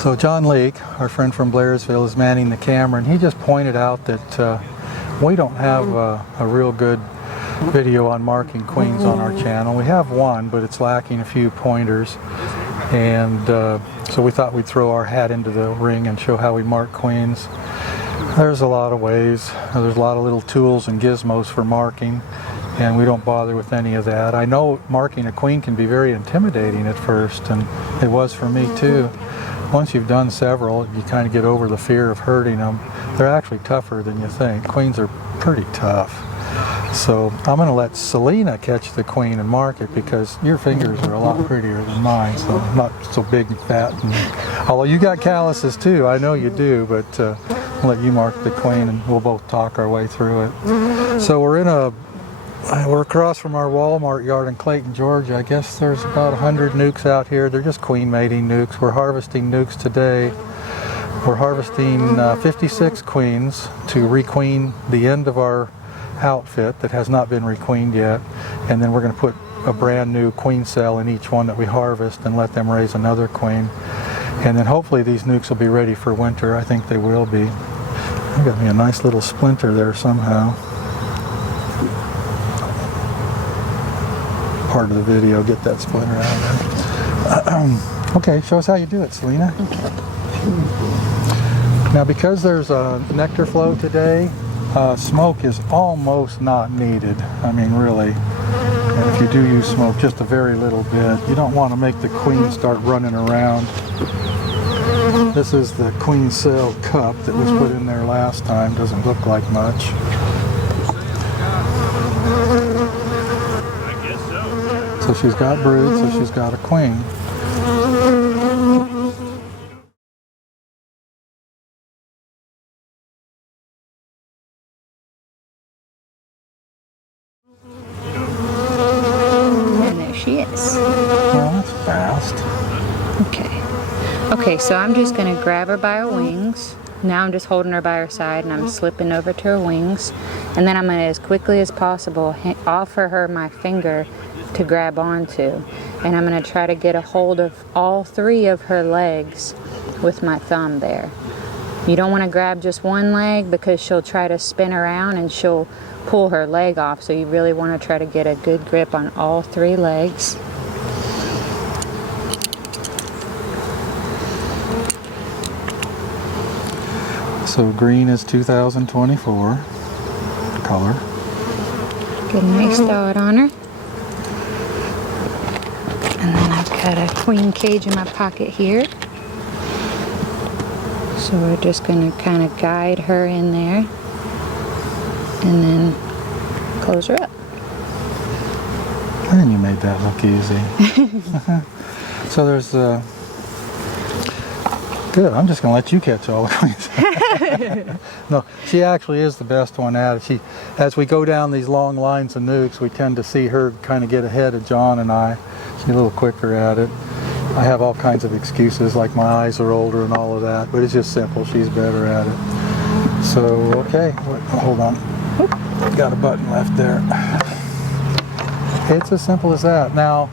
So John Leake, our friend from Blairsville, is manning the camera, and he just pointed out that we don't have a real good video on marking queens on our channel. We have one, but it's lacking a few pointers, and so we thought we'd throw our hat into the ring and show how we mark queens. There's a lot of ways. There's a lot of little tools and gizmos for marking, and we don't bother with any of that. I know marking a queen can be very intimidating at first, and it was for me too. Once you've done several, you kind of get over the fear of hurting them. They're actually tougher than you think. Queens are pretty tough. So I'm going to let Selena catch the queen and mark it, because your fingers are a lot prettier than mine, so I'm not so big and fat. Although you got calluses too, I know you do, but I'll let you mark the queen and we'll both talk our way through it. So we're across from our Walmart yard in Clayton, Georgia. I guess there's about 100 nukes out here. They're just queen mating nukes. We're harvesting nukes today. We're harvesting 56 queens to requeen the end of our outfit that has not been requeened yet, and then we're going to put a brand new queen cell in each one that we harvest and let them raise another queen, and then hopefully these nukes will be ready for winter. I think they will be. I got me a nice little splinter there somehow. Part of the video, get that splinter out of there. Okay, show us how you do it, Selena. Okay. Now, because there's a nectar flow today, smoke is almost not needed. I mean, really. And if you do use smoke, just a very little bit. You don't want to make the queen start running around. This is the queen cell cup that was put in there last time. Doesn't look like much. So she's got brood, so she's got a queen. And there she is. Well, that's fast. Okay. Okay, so I'm just going to grab her by her wings. Now I'm just holding her by her side, and I'm slipping over to her wings. And then I'm going to, as quickly as possible, offer her my finger to grab onto, and I'm going to try to get a hold of all three of her legs with my thumb there. You don't want to grab just one leg, because she'll try to spin around and she'll pull her leg off, so you really want to try to get a good grip on all three legs. So green is 2024 color. Get a nice dot on her. And then I've got a queen cage in my pocket here. So we're just going to kind of guide her in there and then close her up. And you made that look easy. So there's good. I'm just going to let you catch all the queens. No, she actually is the best one at it. As we go down these long lines of nukes, we tend to see her kind of get ahead of John and I. She's a little quicker at it. I have all kinds of excuses, like my eyes are older and all of that, but it's just simple. She's better at it. So, okay, hold on. Got a button left there. It's as simple as that. Now,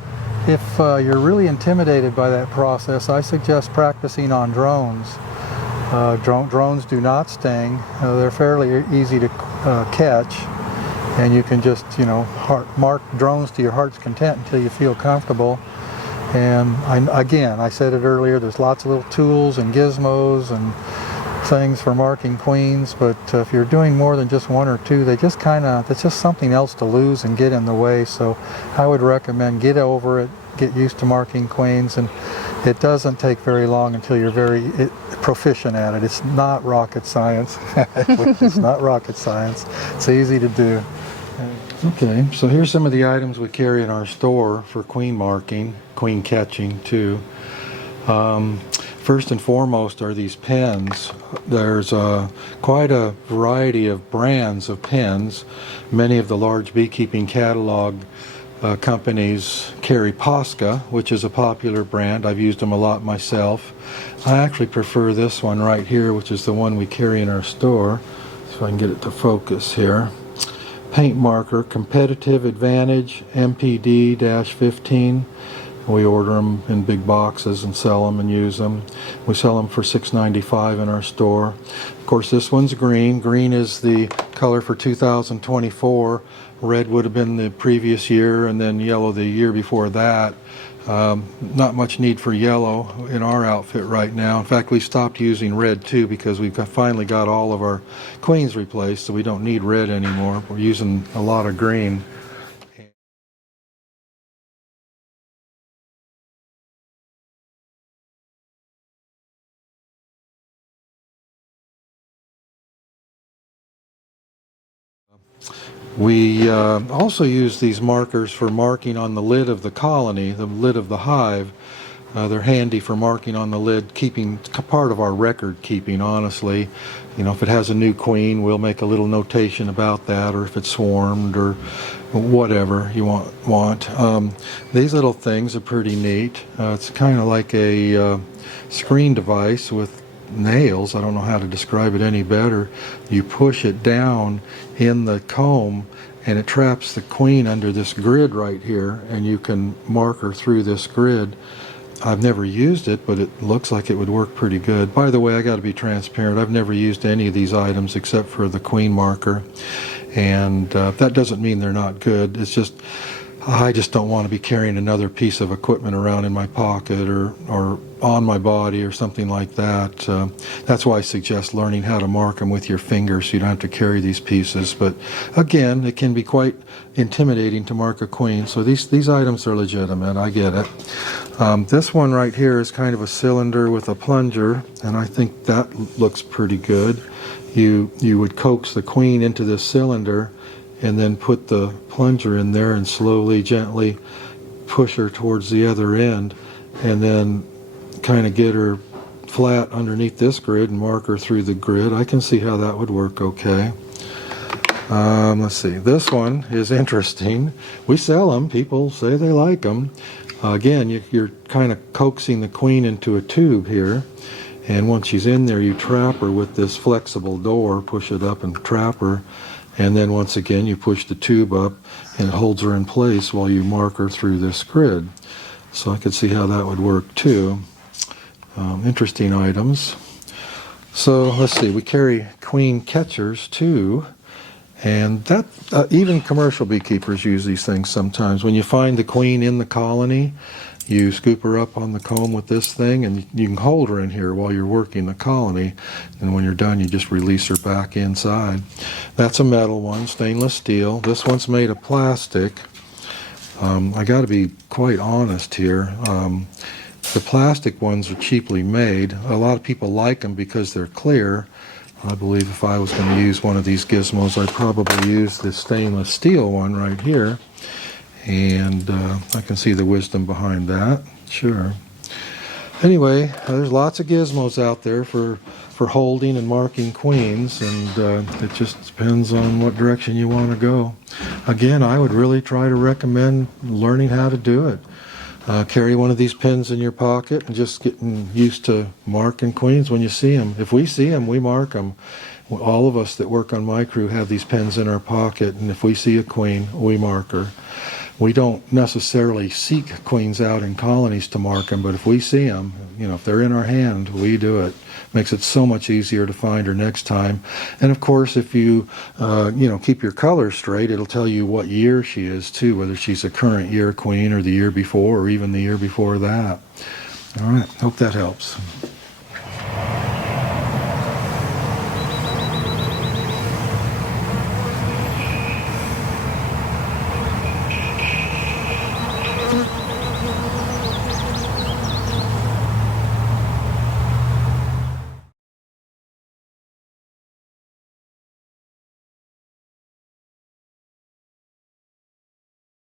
if you're really intimidated by that process, I suggest practicing on drones. Drones do not sting. They're fairly easy to catch, and you can just, mark drones to your heart's content until you feel comfortable. And I said it earlier, there's lots of little tools and gizmos and things for marking queens, but if you're doing more than just one or two, it's just something else to lose and get in the way. So I would recommend get over it, get used to marking queens, and it doesn't take very long until you're very proficient at it. It's not rocket science. It's not rocket science. It's easy to do. Okay, so here's some of the items we carry in our store for queen marking, queen catching too. First and foremost are these pens. There's quite a variety of brands of pens. Many of the large beekeeping catalog companies carry Posca, which is a popular brand. I've used them a lot myself. I actually prefer this one right here, which is the one we carry in our store. So if I can get it to focus here. Paint marker, Competitive Advantage MPD-15. We order them in big boxes and sell them and use them. We sell them for $6.95 in our store. Of course, this one's green. Green is the color for 2024. Red would have been the previous year, and then yellow the year before that. Not much need for yellow in our outfit right now. In fact, we stopped using red too because we've finally got all of our queens replaced, so we don't need red anymore. We're using a lot of green. We also use these markers for marking on the lid of the colony, the lid of the hive. They're handy for marking on the lid, keeping part of our record keeping, honestly. You know, if it has a new queen, we'll make a little notation about that, or if it's swarmed, or whatever you want. These little things are pretty neat. It's kind of like a screen device with nails. I don't know how to describe it any better. You push it down in the comb and it traps the queen under this grid right here, and you can mark her through this grid. I've never used it, but it looks like it would work pretty good. By the way, I got to be transparent. I've never used any of these items except for the queen marker, and that doesn't mean they're not good. It's just I just don't want to be carrying another piece of equipment around in my pocket or on my body or something like that. That's why I suggest learning how to mark them with your fingers so you don't have to carry these pieces. But again, it can be quite intimidating to mark a queen. So these items are legitimate. I get it. This one right here is kind of a cylinder with a plunger, and I think that looks pretty good. You would coax the queen into this cylinder and then put the plunger in there and slowly, gently push her towards the other end, and then kind of get her flat underneath this grid and mark her through the grid. I can see how that would work okay. Let's see, this one is interesting. We sell them, people say they like them. Again, you're kind of coaxing the queen into a tube here, and once she's in there, you trap her with this flexible door, push it up and trap her. And then once again, you push the tube up and it holds her in place while you mark her through this grid. So I could see how that would work too. Interesting items. So let's see, we carry queen catchers too. And that even commercial beekeepers use these things sometimes. When you find the queen in the colony, you scoop her up on the comb with this thing, and you can hold her in here while you're working the colony. And when you're done, you just release her back inside. That's a metal one, stainless steel. This one's made of plastic. I got to be quite honest here. The plastic ones are cheaply made. A lot of people like them because they're clear. I believe if I was going to use one of these gizmos, I'd probably use this stainless steel one right here. And I can see the wisdom behind that, sure. Anyway, there's lots of gizmos out there for holding and marking queens, and it just depends on what direction you want to go. Again, I would really try to recommend learning how to do it. Carry one of these pins in your pocket and just getting used to marking queens when you see them. If we see them, we mark them. All of us that work on my crew have these pins in our pocket, and if we see a queen, we mark her. We don't necessarily seek queens out in colonies to mark them, but if we see them, you know, if they're in our hand, we do it. Makes it so much easier to find her next time. And of course, if you, keep your colors straight, it'll tell you what year she is too, whether she's a current year queen or the year before or even the year before that. All right, hope that helps.